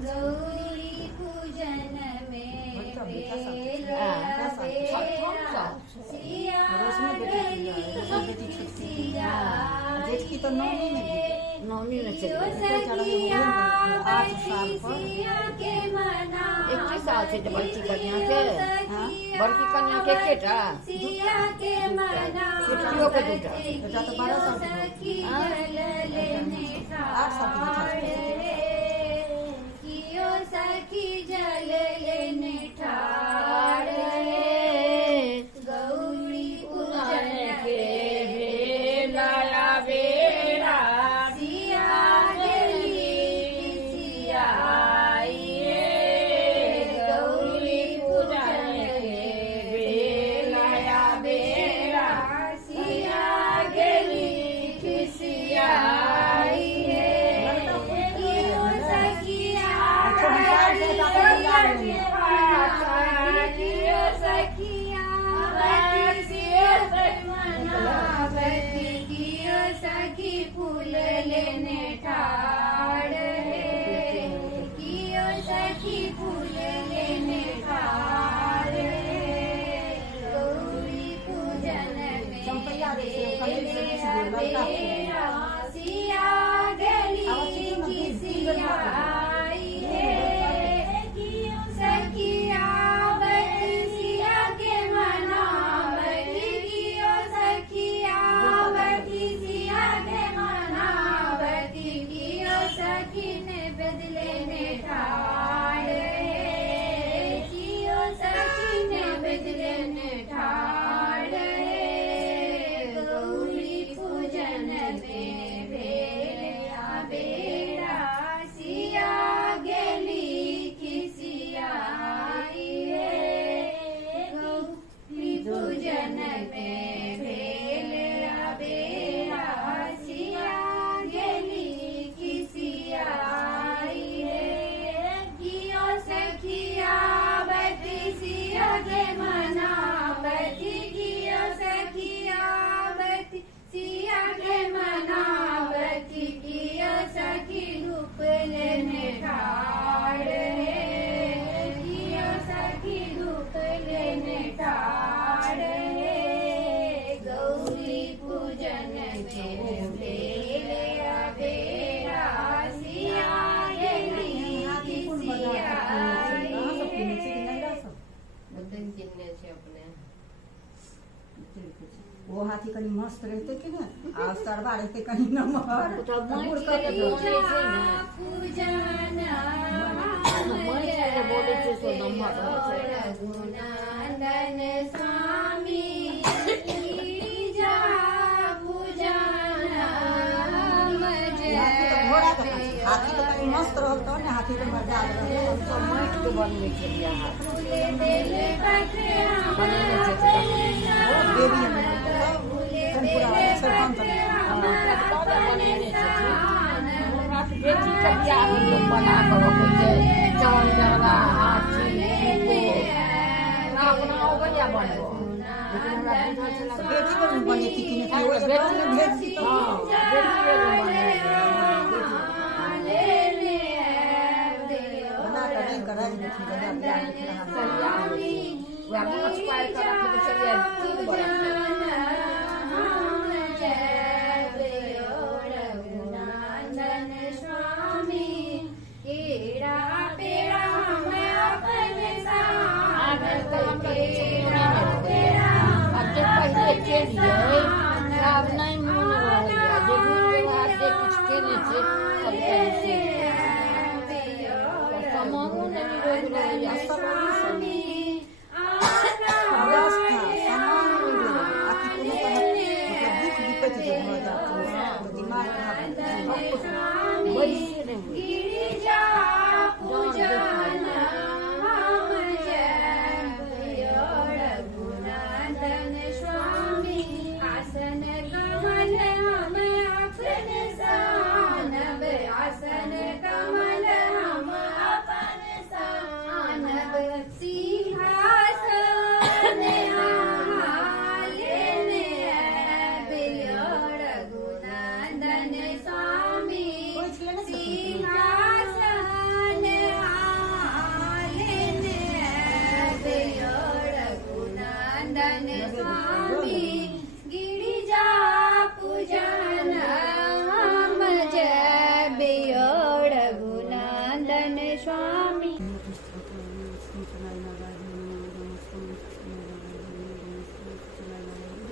गौरी पूजन में जेठ की तो नौमी में चली 8 साल पर 21 साल से बड़की कन्या के बड़की कन्या के केटा छोटियों के दूटा बेटा तो 12 साल की 8 साल की सखी जल लेने ठाड़ गौरी पूजन के बेला बेड़ा सिया गली सिया गौरी पूजन के बेला बेड़ा सिया गली सिया सखी फूल लेने ठाड़ कियो सखी फूल लेने ठाड़ गौरी पूजन में सिया गली की सिया सखिया सिया के मना कियो सखिया सिया के मना कियो सखी ने बदले ने ठाड़ कियो सखी ने बदले ने ठाड़ गौरी पूजन में बेड़ा बेड़ा सिया गली की सिया गौरी पूजन में बेड़ा बेड़ा सिया गली की सिया कियो सखिया बती सिया के मना बती कियो सखिया बती सिया के मना बती कियो सखी रूप लेने ठाड़ कियो सखी रूप लेने ठाड़ गौरी पूजन में बेड़ा बेड़ा सिया गली की सिया वो हाथी कहीं मस्त रहते कि ना और सरवा रहते कहीं नमहर रघुनंदन स्वामी हाथी तो कहीं मस्त रहता ना हाथी तो मजा माइट के बनने के लिए बेटी का बियाह भी लोग बना कर चावल डरवा हाथी अपना बढ़िया बनो लेकिन बेटी को बने थी कि नहीं बेटी ने भेज दी तो बना कर नहीं कर राज में स्वामी गिरिजा पूजन हम जबियो रघुनंदन स्वामी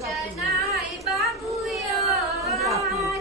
चनाई बाबूयो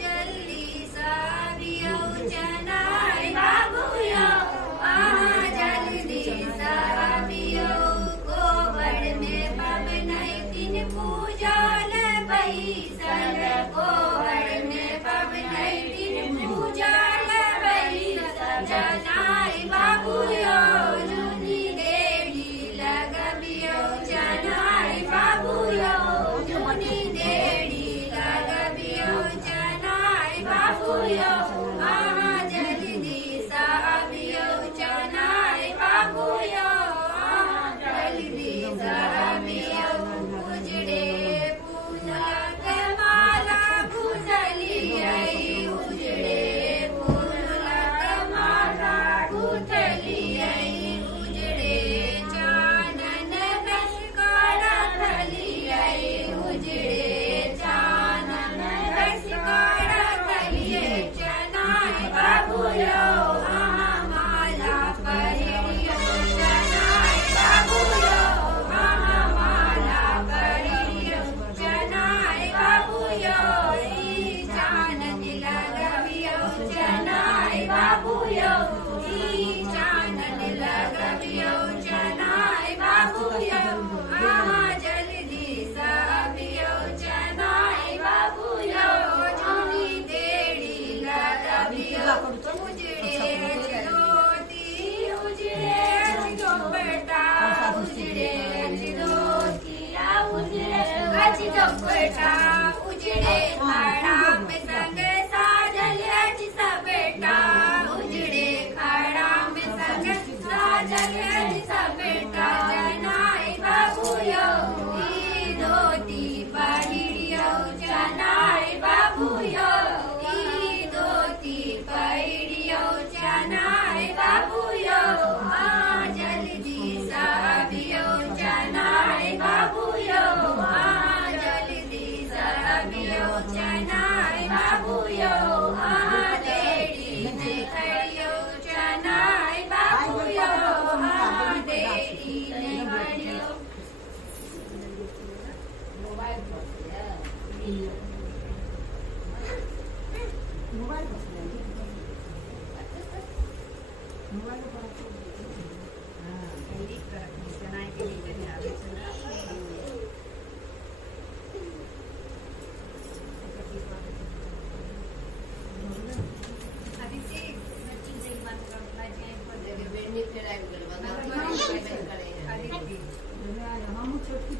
जल्दी साबियो चनाई बाबूयो जल्दी साबियो गोबर में पवनई दिन पूजल बैसल गोबर में पवनई दिन पूजल बैसल चनाई बाबूयो जुनी देवी लगबियो चनाई बाबूयो जुनी देवी लगबियो चनाई बाबूयो जल्दी साबियो चनाई बाबूयो जल्दी साबियो उजड़े फूलक माला गुथलियै उजड़े फूलक माला गुथलियै उजड़े चानन कस कर रखलियै उजड़े चानन कस कर रखलियै चनाई बाबूयो माला पहिरियो चनाई बाबूयो माला पहिरियो चनाई बाबूयो चानन लगबियो चनाई बाबूयो चानन लगबियो चनाई बाबूयो जल्दी साबियो चनाई बाबूयो जुनी देड़ी लगबियो उजड़े ज्योति उजड़े दोपटा उजड़े ज्योतिया उजड़े दोपटा उजड़े खड़ा में संग साजल सबेटा उजड़े खड़ा में संग साजल सबेटा चनाई बाबूयो धोती पहिरियो चनाई बाबूयो धोती पहिरियो चनाई बाबूयो जल्दी साबियो चनाई बाबूयो जल्दी साबियो चनाई बाबूयो देरी ने खड़ियो चनाई बाबूयो देरी ने खड़ियो मोबाइल हम छोटकी